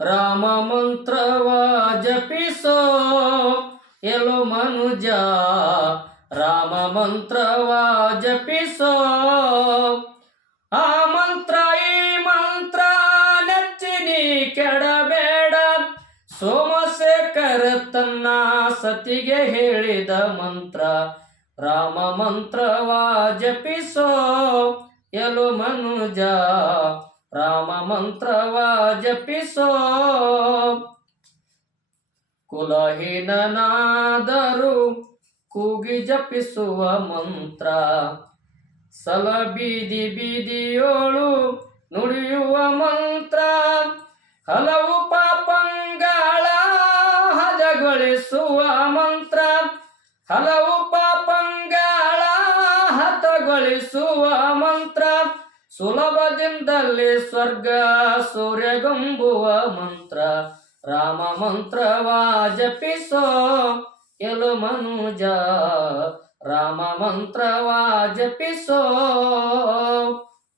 ರಾಮ ಮಂತ್ರವ ಜಪಿಸೋ ಎಲು ಮನುಜ. ರಾಮ ಮಂತ್ರವ ಜಪಿಸೋ ಆ ಮಂತ್ರ, ಈ ಮಂತ್ರ ನೆಚ್ಚಿನಿ ಕೆಡಬೇಡ. ಸೋಮಶೇಖರ ತನ್ನ ಸತಿಗೆ ಹೇಳಿದ ಮಂತ್ರ, ರಾಮ ಮಂತ್ರವ ಜಪಿಸೋ ಎಲು ಮನುಜ. ರಾಮ ಮಂತ್ರವ ಜಪಿಸೋ. ಕುಲಹೀನನಾದರೂ ಕೂಗಿ ಜಪಿಸುವ ಮಂತ್ರ. ಸಲ ಬೀದಿ ಬೀದಿಯೋಳು ನುಡಿಯುವ ಮಂತ್ರ. ಹಲವು ಪಾಪಂಗಳ ಹದಗೊಳಿಸುವ ಮಂತ್ರ. ಹಲವು ಪಾಪಂಗಳ ಹತಗೊಳಿಸುವ ಮಂತ್ರ. ಸುಲಭದಿಂದಲೇ ಸ್ವರ್ಗ ಸೂರ್ಯಗಂಬುವ ಮಂತ್ರ ರಾಮ ಮಂತ್ರವ ಜಪಿಸೋ ಎಲು ಮನುಜ ರಾಮ ಮಂತ್ರವ ಜಪಿಸೋ.